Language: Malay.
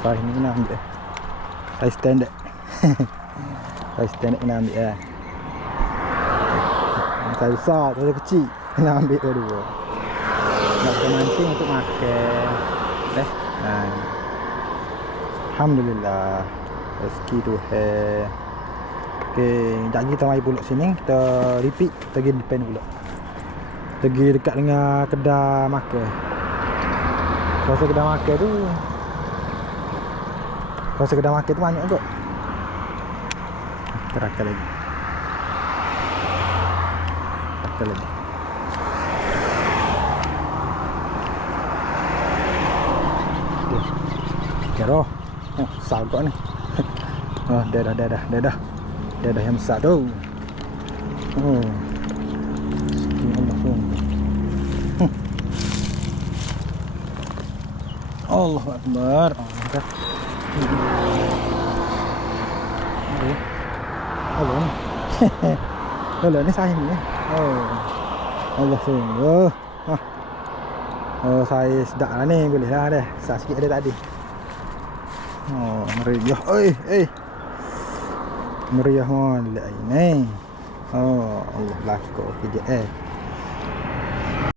Saiz ni kena ambil. Saiz standard. Saiz standard kena ambil lah. Saiz besar, saiz kecil kena ambil dua-dua. Nak mancing untuk makan. Alhamdulillah. Rezeki Tuhan. Okey, sekejap lagi kita mari pulak sini. Kita repeat, kita pergi depan pulak. Pergi dekat dengan kedai makan. Rasa kedai makan tu banyak kot. Terakan lagi. Terakan lagi. Kira besar kot ni. Oh, dah yang besar tu. Oh. Allah Akbar. Allah ni. Allah ni saiz ni. Oh. Allah sungguh. Oh, saiz dak lah ni, boleh lah dah. Besar sikit ada tadi. Oh, meriah. Meriah molek ni. Oh, Allah lakuk kejap